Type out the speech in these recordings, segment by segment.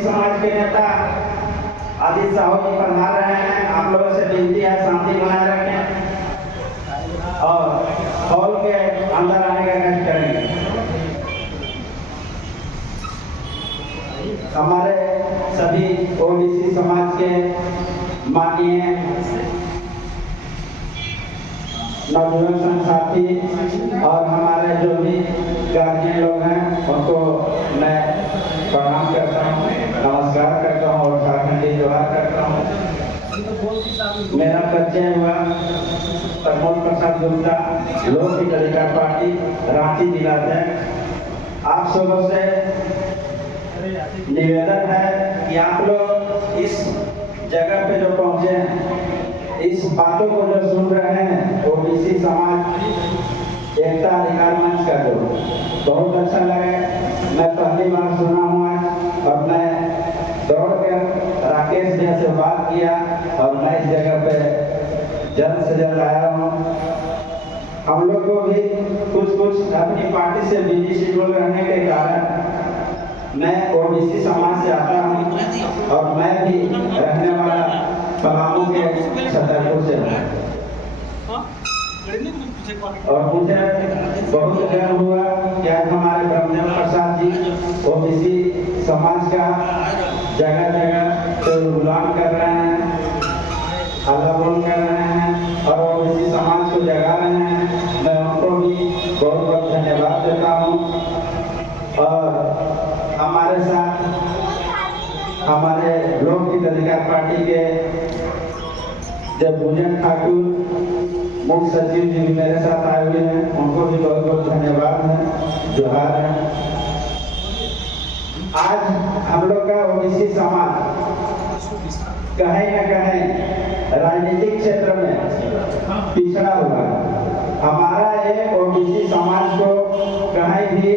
OBC समाज के नेता आदित्य साहू जी पधार रहे हैं। आप लोगों से विनती है शांति बनाए रखें और हॉल के अंदर आने का कष्ट करेंगे। हमारे सभी ओबीसी समाज के माननीय नवयुवक संघ साथी और हमारे जो भी गार्जियन लोग हैं उनको मैं प्रणाम करता हूँ, नमस्कार करता हूँ और झारखंडी जोहार करता हूँ। मेरा परिचय हुआ प्रमोद प्रसाद गुप्ता, लोक हित अधिकार पार्टी रांची जिला अध्यक्ष। आप सबों से निवेदन है कि आप लोग इस जगह पे जो पहुंचे हैं, इस बातों को जो सुन रहे हैं, ओबीसी समाज एकता अधिकार मंच का जो बहुत अच्छा लगा। मैं पहली बार सुना हूँ आज और मैं दौड़ कर राकेश जी से बात किया और मैं इस जगह पे जल्द से जल्द आया हूँ। हम लोग को भी कुछ अपनी पार्टी से बिजी शेड्यूल रहने के कारण मैं ओबीसी समाज से आता हूँ और मैं भी रहने वाला पलामू के छतरपुर से हूँ और मुझे बहुत गर्व हुआ कि आज हमारे ब्रह्मदेव प्रसाद जी ओबीसी समाज का जगह जगह तो गुलाम कर रहे हैं, हल्ला-बोल कर रहे हैं और ओबीसी समाज को जगा रहे हैं। मैं उनको भी बहुत बहुत धन्यवाद देता हूँ। और हमारे साथ हमारे लोक हित अधिकार पार्टी के जब भूजन ठाकुर मुख्य सचिव जी भी मेरे साथ आए हुए हैं, उनको भी बहुत बहुत धन्यवाद है, जोहार है। आज हम लोग का ओबीसी समाज कहीं न कहीं राजनीतिक क्षेत्र में पिछड़ा हुआ। हमारा ये ओबीसी समाज को कहीं भी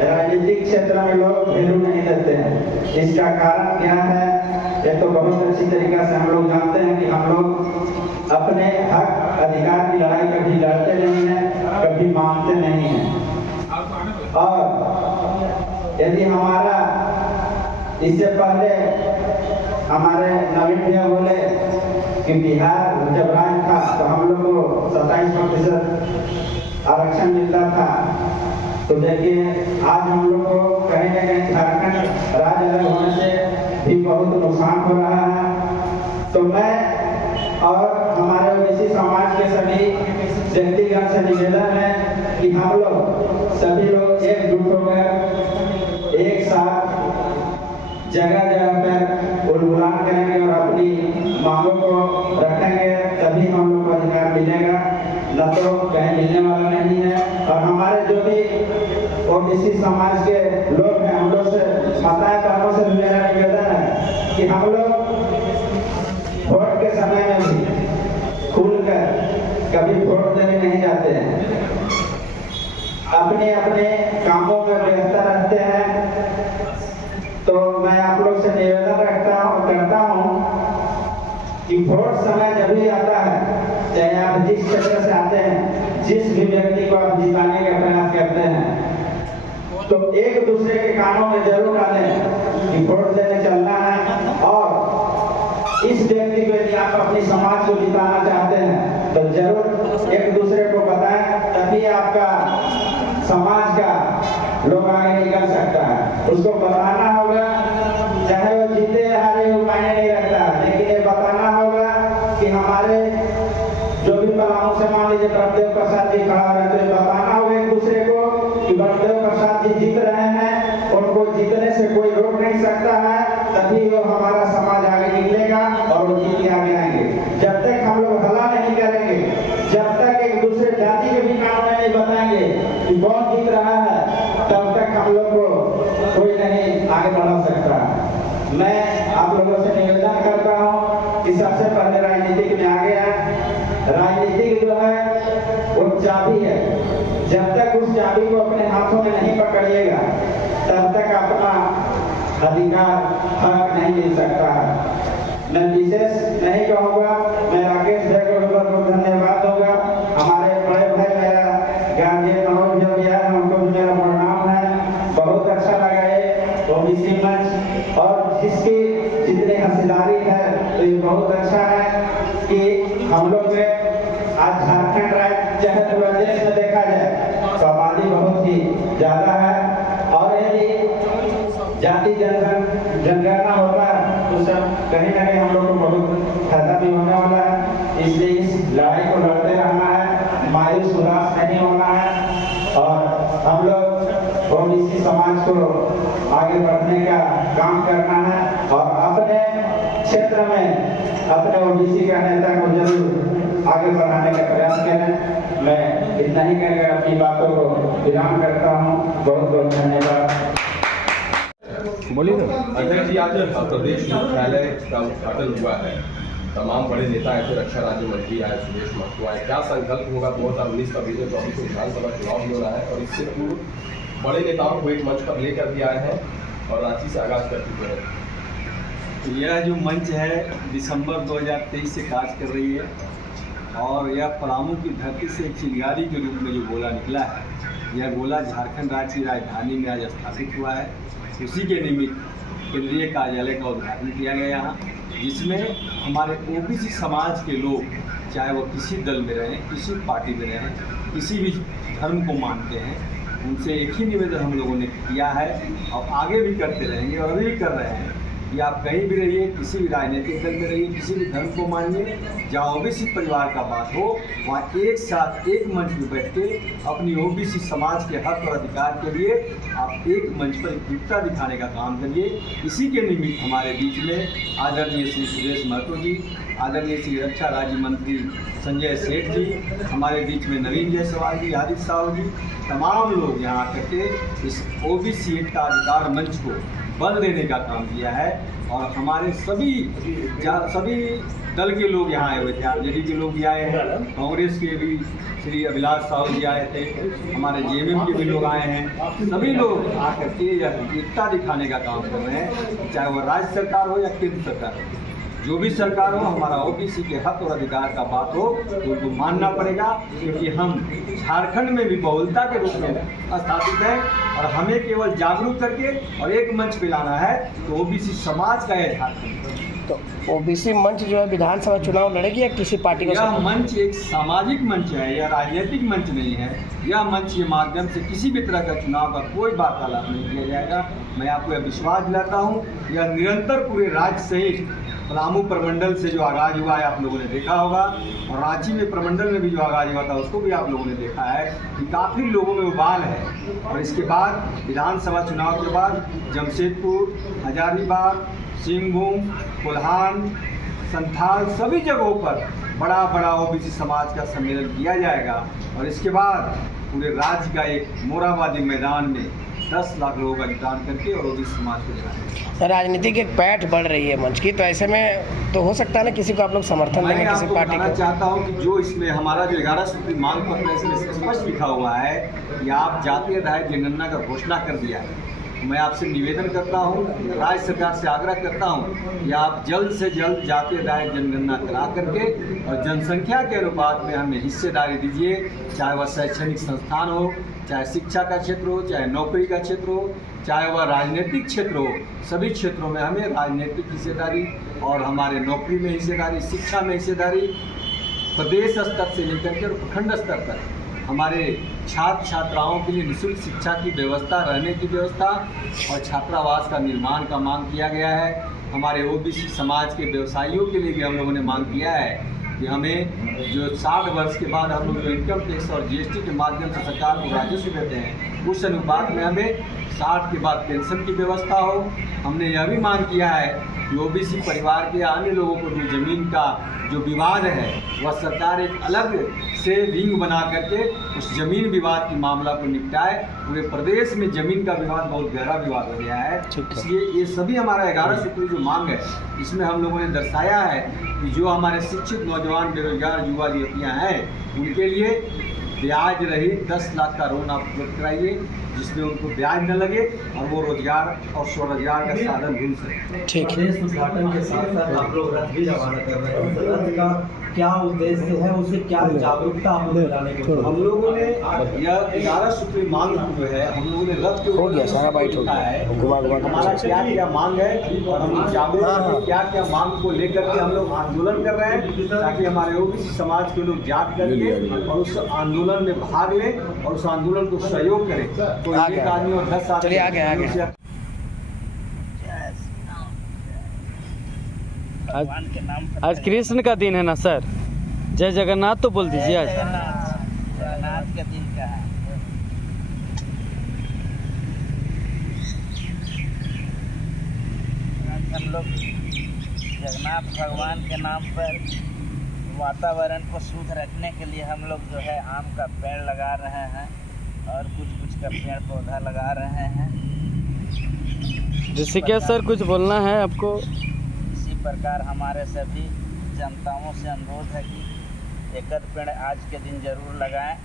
राजनीतिक क्षेत्र में लोग वैल्यू नहीं देते हैं। इसका कारण क्या है? ये तो बहुत अच्छी तरीका से हम लोग जानते हैं कि हम लोग अपने हक अधिकार की लड़ाई कभी लड़ते नहीं हैं, कभी मांगते नहीं हैं। और यदि हमारा इससे पहले हमारे नवीन भैया बोले कि बिहार जब राज्य था तो हम लोग को 27% आरक्षण मिलता था। तो देखिए आज हम लोग को कहीं न कहीं झारखंड राज्य अलग होने से भी बहुत नुकसान हो रहा है। तो मैं और हमारे ओबीसी समाज के सभी व्यक्तिगत से निवेदन है कि हम लोग सभी लोग एकजुट होकर एक साथ जगह जगह पर उलगुलान करेंगे और अपनी मांगों को रखेंगे, तभी हम लोग को अधिकार मिलेगा, न तो कहीं मिलने वाला नहीं है। और हमारे जो भी ओबीसी समाज के लोग हैं, हम लोग से माताएं बहनों से मेरा निवेदन है कि हम लोग वोट के समय में भी खुलकर कभी वोट देने नहीं जाते हैं, अपने अपने कामों में व्यस्त रहते हैं। तो मैं आप लोग से निवेदन करता हूँ कि वोट समय जब भी आता है, चाहे आप जिस क्षेत्र से आते हैं, जिस भी व्यक्ति को आप जिताने का प्रयास करते हैं, तो एक दूसरे के कानों में जरूर डालें कि वोट देने चलना है। और इस व्यक्ति को यदि आप अपनी समाज को जिताना चाहते हैं तो जरूर एक दूसरे को बताएं, तभी आपका समाज का लोग आगे निकल सकता है। उसको बताना होगा, चाहे वो जीते हारे वो मायने नहीं रखता, लेकिन ये बताना होगा कि हमारे जो भी पलामू से मान लीजिए ब्रह्मदेव प्रसाद जी खड़ा रहे, तो ये बताना होगा एक दूसरे को कि ब्रह्मदेव प्रसाद जी जीत रहे हैं, उनको जीतने से कोई रोक नहीं सकता है, तभी वो हमारा समाज आगे निकलेगा और वो जीत के आगे आएंगे। जब तक हम लोग हल्ला नहीं करेंगे, जब तक एक दूसरे जाति के भी कानून नहीं बताएंगे कि कौन जीत रहा है, तब तक हम लोग को कोई नहीं आगे बढ़ा सकता। मैं आप लोगों से निवेदन करता हूँ कि सबसे पहले राजनीतिक में आगे आए। राजनीतिक जो है वो चाबी है, जब तक उस चाबी को अपने हाथों में नहीं पकड़िएगा तब तक अपना अधिकार हक नहीं मिल सकता है। मैं विशेष नहीं कहूँगा, मैं राकेश भाई को बहुत धन्यवाद दूंगा। हमारे बड़े भाई मेरा गार्जियन मनोज जो भी है, उनको भी मेरा प्रणाम है। बहुत अच्छा लगा ये ओबीसी मंच और जिस हम लोग आज झारखंड राज्य चाहे पूरा देश में देखा जाए तो आबादी बहुत ही ज्यादा है, और यदि जाति जनगणना होता है तो सब कहीं ना कहीं हम लोग को बहुत फायदा भी होने वाला है। इसलिए इस लड़ाई को लड़ते रहना है, मायूस उदास नहीं होना है, और हम लोग ओबीसी समाज को आगे बढ़ने का काम करना है, और अपने क्षेत्र में अपने ओबीसी का नेता को जरूर आगे बढ़ाने का प्रयास करें। मैं इतना ही कहकर अपनी बातों को विराम करता हूँ। बहुत बहुत धन्यवाद। बोलिए ना अध्यक्ष जी, आज प्रदेश मुख्यालय का उद्घाटन हुआ है, तमाम बड़े नेता ऐसे रक्षा राज्य मंत्री आए, सुरेश महतो आए, क्या संकल्प होगा 2019 का? 2024 विधानसभा चुनाव भी हो रहा है और इससे पूर्व बड़े नेताओं को एक मंच पर लेकर भी आए हैं और रांची से आगाज कर चुके हैं। यह जो मंच है दिसंबर 2023 से काज कर रही है, और यह पलामू की धरती से एक चिंगारी के रूप में जो गोला निकला है, यह गोला झारखंड राज्य की राजधानी में आज स्थापित हुआ है। उसी के निमित्त केंद्रीय कार्यालय का उद्घाटन किया गया यहाँ, जिसमें हमारे ओबीसी समाज के लोग, चाहे वो किसी दल में रहें, किसी पार्टी में रहें, किसी भी धर्म को मानते हैं, उनसे एक ही निवेदन हम लोगों ने किया है और आगे भी करते रहेंगे और अभी भी कर रहे हैं कि आप कहीं भी रहिए, किसी भी राजनीतिक दल में रहिए, किसी भी धर्म को मानिए, जहाँ ओबीसी परिवार का बात हो वहाँ एक साथ एक मंच में बैठ के अपनी ओबीसी समाज के हक और अधिकार के लिए आप एक मंच पर एकजुटता दिखाने का काम करिए। इसी के निमित्त हमारे बीच में आदरणीय श्री सुरेश महतो जी, आदरणीय श्री रक्षा राज्य मंत्री संजय सेठ जी, हमारे बीच में नवीन जायसवाल जी, आदित्य साहू जी, तमाम लोग यहाँ आकर के इस ओबीसी एकता अधिकार मंच को बल देने का काम किया है। और हमारे सभी दल के लोग यहाँ आए हुए थे, आरजेडी के लोग भी आए हैं, कांग्रेस के भी श्री अभिलाष साहू जी आए थे, हमारे जेएमएम के भी लोग आए हैं। सभी लोग आकर के यह एकता दिखाने का काम कर रहे हैं, चाहे वह राज्य सरकार हो या केंद्र सरकार हो, जो भी सरकार हो, हमारा ओबीसी के हक और अधिकार का बात हो तो उनको मानना पड़ेगा, क्योंकि हम झारखंड में भी बहुलता के रूप में स्थापित हैं और हमें केवल जागरूक करके और एक मंच पे लाना है तो ओबीसी समाज का है झारखंड। तो ओबीसी मंच जो है विधानसभा चुनाव लड़ेगी या किसी पार्टी को? यह मंच एक सामाजिक मंच है, यह राजनीतिक मंच नहीं है। यह मंच के माध्यम से किसी भी तरह का चुनाव का कोई वार्तालाप नहीं किया जाएगा। मैं आपको यह विश्वास दिलाता हूँ, यह निरंतर पूरे राज्य सहित पलामू प्रमंडल से जो आगाज हुआ है आप लोगों ने देखा होगा, और रांची में प्रमंडल में भी जो आगाज हुआ था उसको भी आप लोगों ने देखा है कि काफ़ी लोगों में उबाल है। और इसके बाद विधानसभा चुनाव के बाद जमशेदपुर, हजारीबाग, सिंहभूम, कोल्हान, संथाल सभी जगहों पर बड़ा बड़ा ओबीसी समाज का सम्मेलन किया जाएगा, और इसके बाद पूरे राज्य का एक मोराबादी मैदान में 10 लाख लोगों का जुटान करके और ओबीसी समाज को दिखाएंगे। राजनीति की एक पैठ बढ़ रही है मंच की, तो ऐसे में तो हो सकता है ना किसी को आप लोग समर्थन देंगे किसी पार्टी को? मैं चाहता हूं कि जो इसमें हमारा जो 11 सूत्री मांग पत्र है इसमें स्पष्ट लिखा हुआ है कि आप जातीय आधारित जनगणना का घोषणा कर दिया है। मैं आपसे निवेदन करता हूं, राज्य सरकार से आग्रह करता हूं कि आप जल्द से जल्द जातीय आधारित जनगणना करा करके और जनसंख्या के अनुपात में हमें हिस्सेदारी दीजिए, चाहे वह शैक्षणिक संस्थान हो, चाहे शिक्षा का क्षेत्र हो, चाहे नौकरी का क्षेत्र हो, चाहे वह राजनीतिक क्षेत्र हो, सभी क्षेत्रों में हमें राजनीतिक हिस्सेदारी और हमारे नौकरी में हिस्सेदारी, शिक्षा में हिस्सेदारी, प्रदेश स्तर से लेकर के और प्रखंड स्तर तक हमारे छात्र छात्राओं के लिए निःशुल्क शिक्षा की व्यवस्था, रहने की व्यवस्था और छात्रावास का निर्माण का मांग किया गया है। हमारे ओबीसी समाज के व्यवसायियों के लिए भी हम लोगों ने मांग किया है कि हमें जो 60 वर्ष के बाद हम लोग जो इनकम टैक्स और जीएसटी के माध्यम से सरकार को राजस्व देते हैं, उस अनुपात में हमें 60 के बाद पेंशन की व्यवस्था हो। हमने यह भी मांग किया है कि ओबीसी परिवार के अन्य लोगों को जो ज़मीन का जो विवाद है वह सरकार एक अलग से विंग बना करके उस ज़मीन विवाद की मामला को निपटाए। पूरे प्रदेश में ज़मीन का विवाद बहुत गहरा विवाद हो गया है, इसलिए ये सभी हमारा 11 सूत्री जो मांग है इसमें हम लोगों ने दर्शाया है कि जो हमारे शिक्षित नौजवान बेरोजगार युवा युवतियाँ हैं उनके लिए ब्याज रहित 10 लाख का लोन आप उपलब्ध कराइए, जिसमें उनको ब्याज न लगे और वो रोजगार और स्वरोजगार का साधन ढूंढ सकें। ठीक है। उद्घाटन के साथ साथ आप लोग रथ भी रवाना कर रहे हैं, रथ का क्या उद्देश्य है, उसे क्या जागरूकता हम लोग दिलाने की कोशिश हम लोगों ने यह 11 सूत्री मांग जो है हम लोगों ने रथ के हो ऊपर गया, सारा बाइट हो लिखा गया। है। घुमा घुमा के हमारा क्या क्या मांग है और हम जागरूक हाँ, हाँ। क्या क्या मांग को लेकर के हम लोग आंदोलन कर रहे हैं, ताकि हमारे ओबीसी समाज के लोग जाग करके और उस आंदोलन में भाग लें और उस आंदोलन को सहयोग करें। तो आगे, एक आदमी और 10 आदमी चलिए, आगे, आगे। आज कृष्ण का दिन है ना सर, जय जगन्नाथ तो बोल दीजिए आज। जगन्नाथ के दिन का है। आज हम लोग जगन्नाथ भगवान के नाम पर वातावरण को शुद्ध रखने के लिए हम लोग जो है आम का पेड़ लगा रहे हैं और कुछ का पेड़ पौधा लगा रहे हैं। ऋषिकेश सर कुछ बोलना है आपको? इसी प्रकार हमारे सभी जनताओं से अनुरोध है कि एक पेड़ आज के दिन जरूर लगाएं,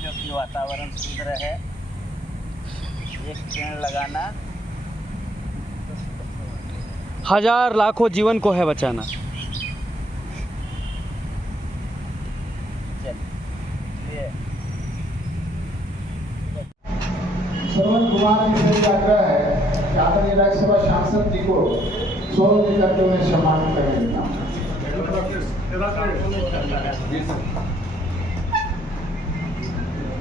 क्योंकि वातावरण शुद्ध रहे। एक पेड़ लगाना हजार लाखों जीवन को है बचाना। चलिए श्रवण कुमार जी से आग्रह है कि आदरणीय राज्यसभा सांसद जी को स्वर्ण देकर के उन्हें सम्मानित करेंगे।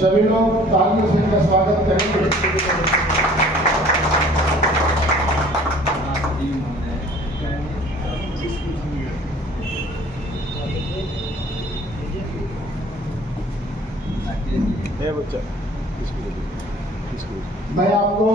सभी लोग तालियों से इनका स्वागत करेंगे। मैं आपको